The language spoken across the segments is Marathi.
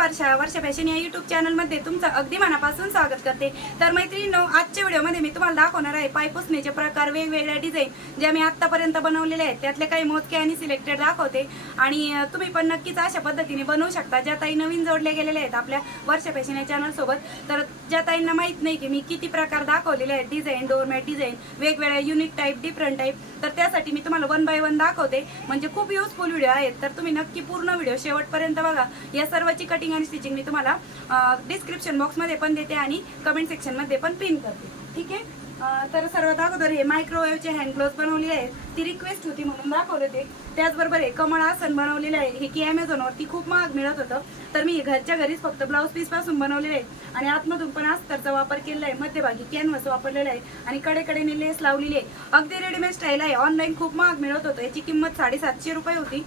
वर्षा वर्षा फॅशन या युट्यूब चॅनलमध्ये तुमचं अगदी मनापासून स्वागत करते. तर मैत्रिणींनो आजच्या व्हिडिओमध्ये मी तुम्हाला दाखवणार आहे पायपुसण्याचे प्रकार वेगवेगळ्या डिझाईन ज्या मी आत्तापर्यंत बनवलेले आहेत. त्यातले काही मोजके आणि सिलेक्टेड दाखवते. आणि तुम्ही पण नक्कीच अशा पद्धतीने बनवू शकता. ज्या ताई नवीन जोडले गेलेले आहेत आपल्या वर्षा फॅशन या चॅनलसोबत तर ज्या ताईंना माहीत नाही की मी किती प्रकार दाखवलेले आहेत. डिझाईन डोरमॅट डिझाईन वेगवेगळ्या युनिक टाईप डिफरंट टाईप तर त्यासाठी मी तुम्हाला वन बाय वन दाखवते. म्हणजे खूप युजफुल व्हिडिओ आहेत. तर तुम्ही नक्की पूर्ण व्हिडिओ शेवटपर्यंत बघा. या सर्वाची कटिंग आणि स्टिचिंग मी तुम्हाला डिस्क्रिप्शन बॉक्समध्ये पण देते आणि कमेंट सेक्शनमध्ये पण पिन करते. ठीक आहे? तर सर्वात अगोदर हे मायक्रोवेव्हचे हँड ग्लोव्ह बनवलेले आहेत. ती रिक्वेस्ट होती म्हणून दाखवले होते त्याचबरोबर हे कमळ आसन बनवलेलं आहे. हे की ॲमेझॉनवरती खूप महाग मिळत होतं. तर मी घरच्या घरीच फक्त ब्लाऊज पीसपासून बनवलेलं बनवलेले आहे आणि आतमधून पण अस्तरचा वापर केलेला आहे. मध्यभागी कॅनव्हस वापरलेला आहे. आणि कडेकडेने लेस लावलेली आहे. अगदी रेडीमेड स्टाईल आहे. ऑनलाईन खूप महाग मिळत होतं. याची किंमत साडेसातशे रुपये होती.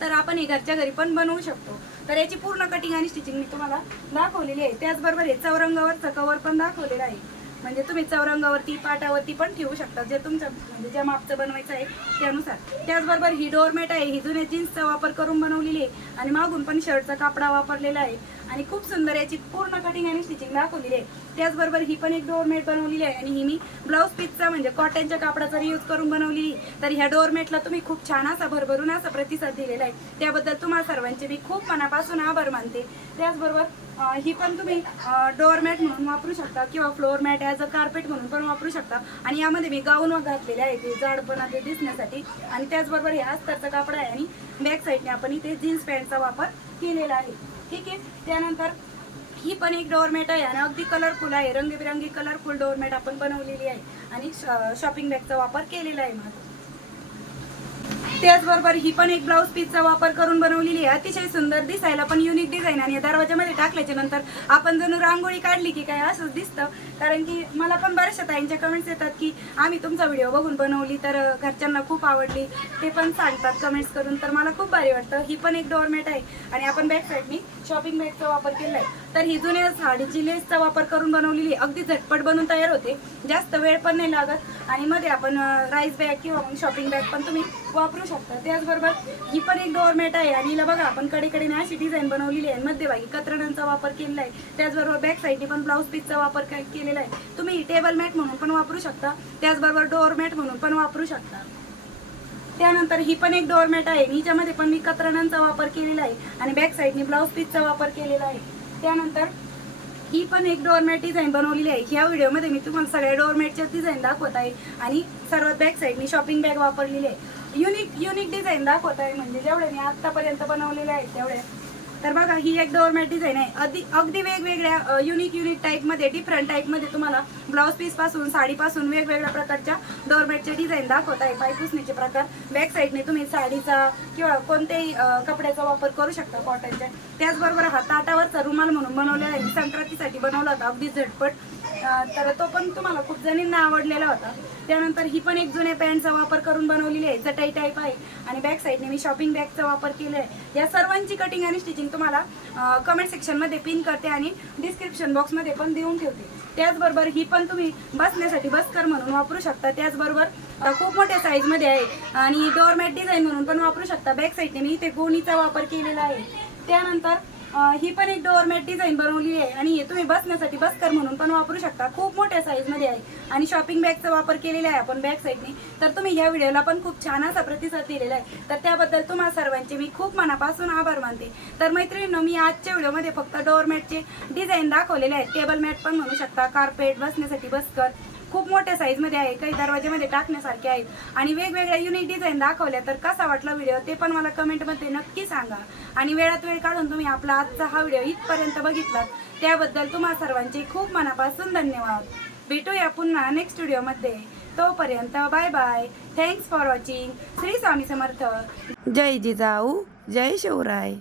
तर आपण हे घरच्या घरी पण बनवू शकतो. तर याची पूर्ण कटिंग आणि स्टिचिंग मी तुम्हाला दाखवलेली आहे. त्याचबरोबर हे चौरंगावरचं कवर पण दाखवलेलं आहे. म्हणजे तुम्ही चौरंगावरती पाटावरती पण ठेवू शकता. जे तुमच्या म्हणजे ज्या मापचं बनवायचं आहे त्यानुसार. त्याचबरोबर ही डोरमेट आहे. ही जुन्या जीन्सचा वापर करून बनवलेली आहे. आणि मागून पण शर्टचा कापडा वापरलेला आहे. आणि खूप सुंदर याची पूर्ण कटिंग आणि स्टिचिंग दाखवलेली आहे. त्याचबरोबर ही पण एक डोरमेट बनवलेली आहे आणि ही मी ब्लाऊज पीसचा म्हणजे कॉटनच्या कापडाचा यूज करून बनवलेली तर ह्या डोरमेटला तुम्ही खूप छान असा भरभरून असा प्रतिसाद दिलेला आहे. त्याबद्दल तुम्हाला सर्वांचे मी खूप मनापासून आभार मानते. त्याचबरोबर ही पण तुम्ही डोअरमॅट म्हणून वापरू शकता किंवा floor mat as a carpet म्हणून पण वापरू शकता. आणि यामध्ये मी गाऊन घातलेले आहे. ते जाडपणा ते दिसण्यासाठी. आणि त्याचबरोबर हे अस्तरचा कापड आहे आणि बॅक साईडने आपण इथे जीन्स पॅन्टचा वापर केलेला आहे. ठीक आहे. त्यानंतर ही पण एक डोअरमॅट आहे आणि अगदी कलरफुल आहे. रंगीबिरंगी कलरफुल डोअरमॅट आपण बनवलेली आहे. आणि शॉपिंग बॅगचा वापर केलेला आहे माझा. त्याचबरोबर ही पण एक ब्लाऊज पीसचा वापर करून बनवलेली आहे. अतिशय सुंदर दिसायला पण युनिक डिझाईन आणि या दरवाजामध्ये टाकल्याच्या नंतर आपण जणू रांगोळी काढली की काय असंच दिसतं. कारण की मला पण बऱ्याचशा ताईंच्या कमेंट्स येतात की आम्ही तुमचा व्हिडिओ बघून बनवली तर घरच्यांना खूप आवडली. ते पण सांगतात कमेंट्स करून. तर मला खूप भारी वाटतं. ही पण एक डोअरमॅट आहे. आणि आपण बॅक साईडनी शॉपिंग बॅगचा वापर केलाय. आहे तर ही जुन्या साडीची लेसचा वापर करून बनवलेली अगदी झटपट बनवून तयार होते. जास्त वेळ पण नाही लागत. आणि मध्ये आपण राईस बॅग किंवा मग शॉपिंग बॅग पण तुम्ही वापरू शकता. त्याचबरोबर ही पण एक डोअरमॅट आहे. आणि हिला बघा आपण कडेकडेने अशी डिझाईन बनवलेली आहे. मध्यभागी कतरणांचा वापर केलेला आहे. त्याचबरोबर बॅक साईडने पण ब्लाऊज पीसचा वापर केलेला आहे. तुम्ही टेबल मॅट म्हणून पण वापरू शकता. त्याचबरोबर डोअर मॅट म्हणून पण वापरू शकता. त्यानंतर ही पण एक डोअरमॅट आहे. हिच्यामध्ये पण मी कतरणांचा वापर केलेला आहे आणि बॅक साईडने ब्लाऊज पीसचा वापर केलेला आहे. त्यानंतर ही पण एक डोअरमॅट डिझाईन बनवलेली आहे. ह्या व्हिडिओमध्ये मी तुम्हाला सगळ्या डोअरमॅटच्या डिझाईन दाखवत आहे आणि सर्वात बॅक साईडनी शॉपिंग बॅग वापरलेली आहे. युनिक युनिक डिझाईन दाखवत आहे. म्हणजे जेवढ्या मी आत्तापर्यंत बनवलेल्या आहेत तेवढ्या तर बघा ही एक डोअरमॅट डिझाईन आहे. अगदी अगदी वेगवेगळ्या युनिक युनिक टाईपमध्ये डिफरंट टाईपमध्ये तुम्हाला ब्लाऊज पीसपासून साडीपासून वेगवेगळ्या प्रकारच्या डोअरमॅटचे डिझाईन दाखवत आहे. पायपुसणीचे प्रकार बॅक साईडने तुम्ही साडीचा किंवा कोणत्याही कपड्याचा वापर करू शकता कॉटनच्या त्याचबरोबर हा ताटावरचा रुमाल म्हणून बनवलेला आहे. संक्रांतीसाठी बनवला होता. अगदी झटपट तर तो पण तुम्हाला खूप जणींना आवडलेला होता. त्यानंतर ही पण एक जुन्या पॅन्टचा वापर करून बनवलेली आहे. चटाई टाईप आहे. आणि बॅक साईडने मी शॉपिंग बॅगचा वापर केला आहे या सर्वांची कटिंग आणि स्टिचिंग तुम्हाला कमेंट सेक्शनमध्ये पिन करते आणि डिस्क्रिप्शन बॉक्समध्ये पण देऊन ठेवते. त्याचबरोबर ही पण तुम्ही बसण्यासाठी बसकर म्हणून वापरू शकता. त्याचबरोबर खूप मोठ्या साईजमध्ये आहे. आणि डोअरमॅट डिझाईन म्हणून पण वापरू शकता. बॅक साईडने मी इथे गोणीचा वापर केलेला आहे. त्यानंतर ही पण एक डोअरमॅट डिझाईन बनवली आहे आणि हे तुम्ही बसण्यासाठी बसकर म्हणून पण वापरू शकता. खूप मोठ्या साईजमध्ये आहे. आणि शॉपिंग बॅगचा वापर केलेला आहे आपण बॅक साईडने तर तुम्ही या व्हिडिओला पण खूप छान असा प्रतिसाद दिलेला आहे. तर त्याबद्दल तुम्हा सर्वांचे मी खूप मनापासून आभार मानते. तर मैत्रिणींनो मी आजच्या व्हिडिओमध्ये फक्त डोअरमॅटचे डिझाईन दाखवलेले आहेत. टेबल मॅट पण म्हणू शकता. कार्पेट बसण्यासाठी बसकर. खूप मोठ्या साईजमध्ये आहे काही दरवाजेमध्ये टाकण्यासारखे आहेत. आणि वेगवेगळ्या युनिक डिझाईन दाखवल्या तर कसा वाटला व्हिडिओ ते पण मला कमेंटमध्ये नक्की सांगा. आणि वेळात वेळ काढून तुम्ही आपला आजचा हा व्हिडिओ इथपर्यंत बघितलात. त्याबद्दल तुम्हा सर्वांचे खूप मनापासून धन्यवाद. भेटूया पुन्हा नेक्स्ट व्हिडिओमध्ये तोपर्यंत bye bye thanks for watching Shri Swami Samarth. जय जिजाऊ जय शिवराय.